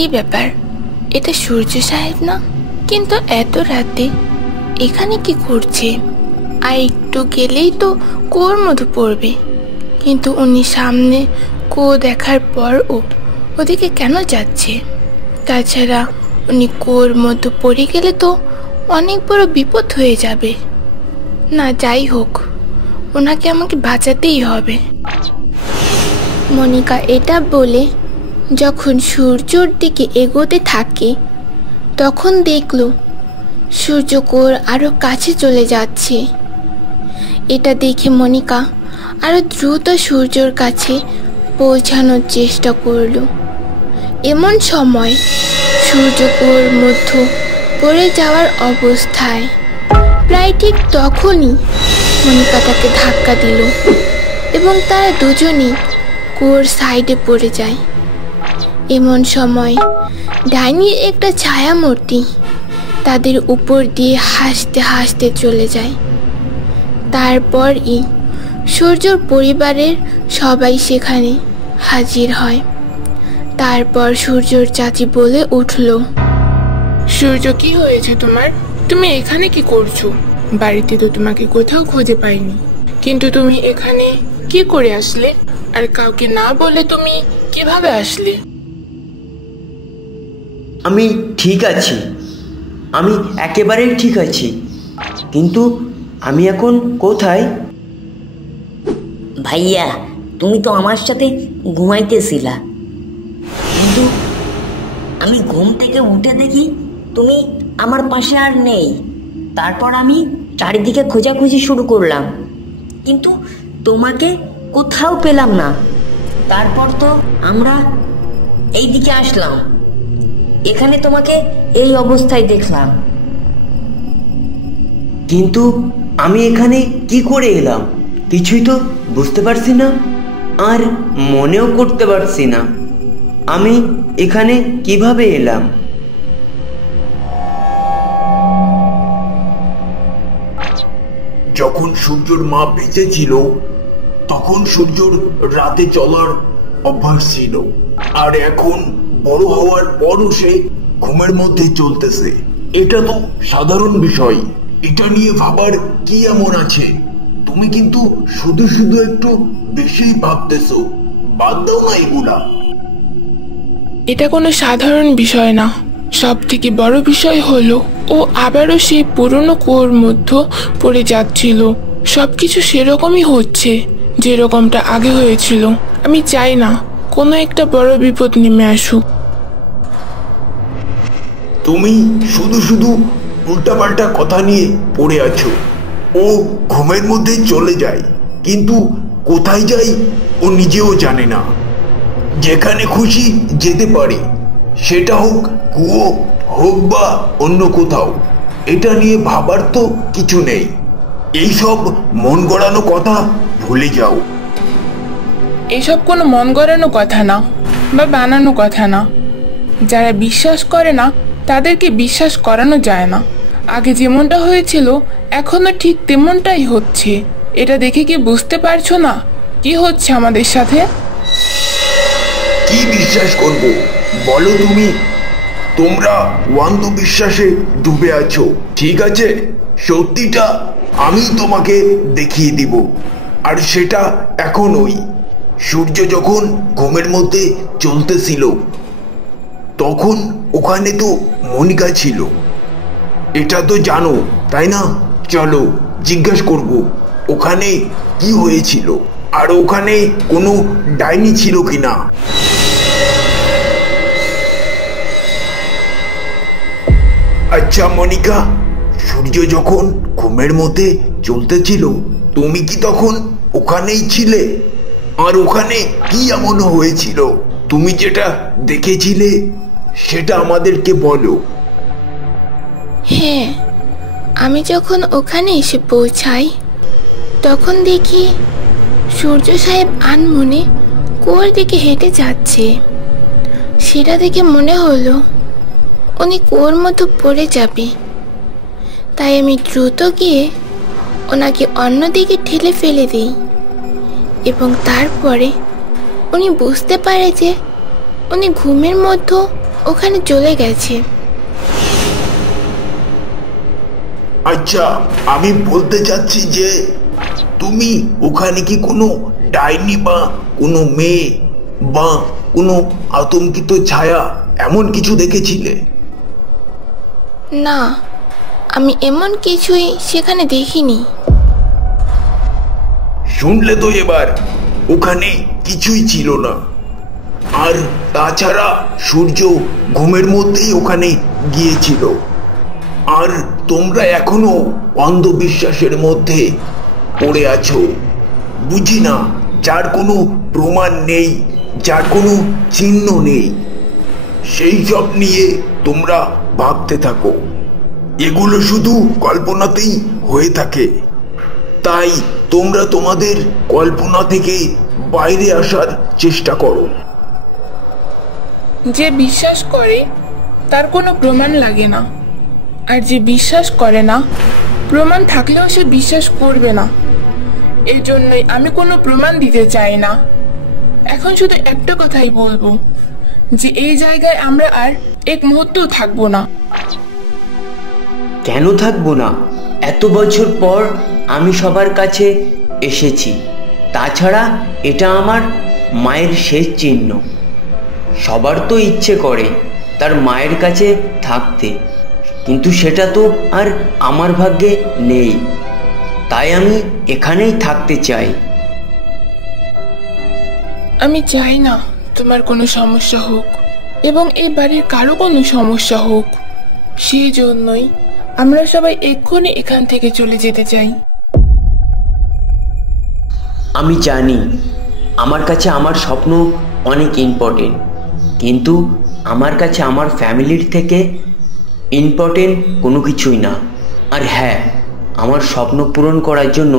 কি ব্যাপার, এটা সূর্য সাহেব না? কিন্তু এত রাতে এখানে কি করছে? আর একটু গেলেই তো কুয়োর মধ্যে পড়বে। কিন্তু উনি সামনে কুয়ো দেখার পরও ওদিকে কেন যাচ্ছে? তাছাড়া উনি কুয়োর মধ্যে পড়ে গেলে তো অনেক বড় বিপদ হয়ে যাবে। না, যাই হোক, ওনাকে আমাকে বাঁচাতেই হবে। মনিকা এটা বলে যখন সূর্যর দিকে এগোতে থাকে তখন দেখল সূর্য কুয়োর আরো কাছে চলে যাচ্ছে। এটা দেখে মনিকা আরো দ্রুত সূর্যর কাছে পৌঁছানোর চেষ্টা করল। এমন সময় সূর্য কুয়োর মধ্যে পড়ে যাওয়ার অবস্থায়। প্রায় ঠিক তখনই মনিকা তাকে ধাক্কা দিল এবং তারা দুজনেই কুয়োর সাইডে পড়ে যায়। এমন সময় ডাইনির একটা ছায়ামূর্তি তাদের উপর দিয়ে হাসতে হাসতে চলে যায়। তারপরই সূর্যর পরিবারের সবাই সেখানে হাজির হয়। তারপর সূর্যর চাচি বলে উঠল, সূর্য, কি হয়েছে তোমার? তুমি এখানে কি করছো? বাড়িতে তো তোমাকে কোথাও খুঁজে পাইনি, কিন্তু তুমি এখানে কি করে আসলে? আর কাউকে না বলে তুমি কিভাবে আসলে? আমি ঠিক আছি, আমি একেবারেই ঠিক আছি, কিন্তু আমি এখন কোথায়? ভাইয়া, তুমি তো আমার সাথে ঘুমাইতেছিলা, কিন্তু আমি ঘুম থেকে উঠে দেখি তুমি আমার পাশে আর নেই। তারপর আমি চারিদিকে খোঁজাখুঁজি শুরু করলাম, কিন্তু তোমাকে কোথাও পেলাম না। তারপর তো আমরা এই দিকে আসলাম, এখানে তোমাকে এই অবস্থায় দেখলাম। কিন্তু আমি এখানে কি করে এলাম কিছুই তো বুঝতে পারছি না, আর মনেও করতে পারছি না আমি এখানে কিভাবে এলাম। যখন সূর্যর মা বেঁচে ছিল তখন সূর্যর রাতে চলার অভ্যাস ছিল, আর এখন বড় হওয়ার পরও সে ঘুমের মধ্যে চলতেছে। এটা তো সাধারণ বিষয়, এটা নিয়ে ভাবার কি এমন আছে? তুমি কিন্তু শুধু শুধু একটু বেশি ভাবতেছো, বাদ দাও না এগুলা। এটা কোনো সাধারণ বিষয় না, সব থেকে বড় বিষয় হলো ও আবারও সেই পুরনো কুয়োর মধ্যে পড়ে যাচ্ছিল। সবকিছু সেরকমই হচ্ছে যেরকমটা আগে হয়েছিল। আমি চাই না কোনো একটা বড় বিপদ নেমে আসুক। তুমি শুধু শুধু উল্টাপাল্টা কথা নিয়ে পড়ে আছো। ও ঘুমের মধ্যে চলে যায়, কিন্তু কোথায় যায় ও নিজেও জানে না। যেখানে খুশি যেতে পারে, সেটা হোক কুয়ো হোক বা অন্য কোথাও। এটা নিয়ে ভাবার তো কিছু নেই। এইসব মন গড়ানো কথা ভুলে যাও। এসব কোনো মন গড়ানো কথা না বা বানানো কথা না। যারা বিশ্বাস করে না তাদেরকে বিশ্বাস করানো যায় না। আগে যেমনটা হয়েছিল এখনো ঠিক তেমনটাই হচ্ছে। এটা দেখে কি বুঝতে পারছো না কি হচ্ছে আমাদের সাথে? কি বিশ্বাস করব বলো তুমি? তোমরা অন্ধবিশ্বাসে ডুবে আছো। ঠিক আছে, সত্যিটা আমি তোমাকে দেখিয়ে দিব, আর সেটা এখনই। সূর্য যখন ঘুমের মধ্যে চলতেছিল তখন ওখানে তো মনিকা ছিল, এটা তো জানো তাই না? চলো জিজ্ঞাসা করব ওখানে কি হয়েছিল, আর ওখানে কোনো ডাইনি ছিল কিনা। আচ্ছা মনিকা, সূর্য যখন ঘুমের মধ্যে চলতেছিল তুমি কি তখন ওখানেই ছিলে? আর ওখানে কি এমন হয়েছিল তুমি যেটা দেখেছিলে সেটা আমাদেরকে বলো। হ্যাঁ, আমি যখন ওখানে এসে পৌঁছাই তখন দেখি সূর্য সাহেব আনমনে কুয়োর দিকে হেঁটে যাচ্ছে। সেটা দেখে মনে হলো উনি কুয়োর মতো পড়ে যাবে, তাই আমি দ্রুত গিয়ে ওনাকে অন্যদিকে ঠেলে ফেলে দিই এবং তারপরে উনি বুঝতে পারে যে উনি ঘুমের মধ্যে ওখানে চলে গেছে। আচ্ছা, আমি বলতে চাচ্ছি যে তুমি ওখানে কি কোনো ডাইনি বা কোনো মেয়ে বা কোনো আতঙ্কিত ছায়া এমন কিছু দেখেছিলে? না, আমি এমন কিছুই সেখানে দেখিনি। শুনলে তো এবার, ওখানে কিছুই ছিল না। আর তাছাড়া সূর্য ঘুমের মধ্যেই ওখানে গিয়েছিল। আর তোমরা এখনো অন্ধবিশ্বাসের মধ্যে পড়ে আছো। বুঝি না, যার কোনো প্রমাণ নেই, যার কোনো চিহ্ন নেই, সেই সব নিয়ে তোমরা ভাবতে থাকো। এগুলো শুধু কল্পনাতেই হয়ে থাকে। তাই তোমরা তোমাদের কল্পনা থেকে বাইরে আসার চেষ্টা করো। যে বিশ্বাস করে তার কোনো প্রমাণ লাগে না, আর যে বিশ্বাস করে না, প্রমাণ থাকলেও সে বিশ্বাস করবে না। এই জন্যই আমি কোনো প্রমাণ দিতে চাই না। এখন শুধু একটা কথাই বলবো, যে এই জায়গায় আমরা আর এক মুহূর্তও থাকবো না। কেন থাকবো না? এত বছর পর আমি সবার কাছে এসেছি। তাছাড়া এটা আমার মায়ের শেষ চিহ্ন। সবার তো ইচ্ছে করে তার মায়ের কাছে থাকতে, কিন্তু সেটা তো আর আমার ভাগ্যে নেই। তাই আমি এখানেই থাকতে চাই। আমি চাই না তোমার কোনো সমস্যা হোক এবং এই বাড়ির কারো কোনো সমস্যা হোক। সেই জন্যই আমরা সবাই এক্ষুনি এখান থেকে চলে যেতে চাই। আমি জানি আমার কাছে আমার স্বপ্ন অনেক ইম্পর্টেন্ট, কিন্তু আমার কাছে আমার ফ্যামিলির থেকে ইম্পর্টেন্ট কোনো কিছুই না। আর হ্যাঁ, আমার স্বপ্ন পূরণ করার জন্য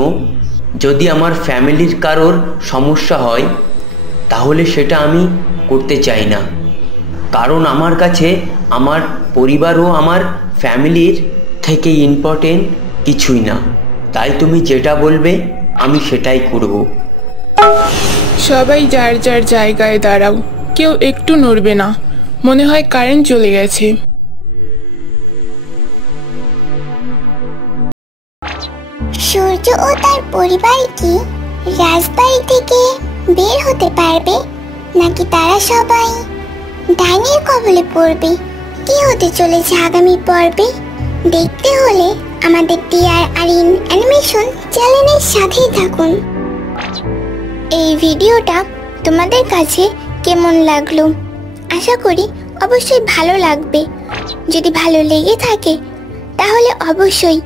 যদি আমার ফ্যামিলির কারোর সমস্যা হয়, তাহলে সেটা আমি করতে চাই না। কারণ আমার কাছে আমার পরিবার ও আমার ফ্যামিলির থেকে ইম্পর্টেন্ট কিছুই না। তাই তুমি যেটা বলবে আমি সেটাই করব। সবাই যার যার জায়গায় দাঁড়াও, কেউ একটু নড়বে না। মনে হয় কারেন্ট চলে গেছে। সূর্য ও তার পরিবার কি রাজবাড়ি থেকে বের হতে পারবে, নাকি তারা সবাই ডাইনির কবলে পড়বে? কি হতে চলেছে আগামী পর্বে দেখতে হলে আমাদের টিআর আরিন অ্যানিমেশন চ্যানেলের সাথেই থাকুন। এই ভিডিওটা তোমাদের কাছে কেমন লাগলো? আশা করি অবশ্যই ভালো লাগবে। যদি ভালো লেগে থাকে তাহলে অবশ্যই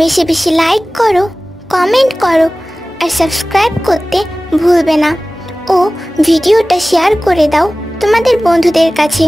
বেশি বেশি লাইক করো, কমেন্ট করো আর সাবস্ক্রাইব করতে ভুলবে না। ও ভিডিওটা শেয়ার করে দাও তোমাদের বন্ধুদের কাছে।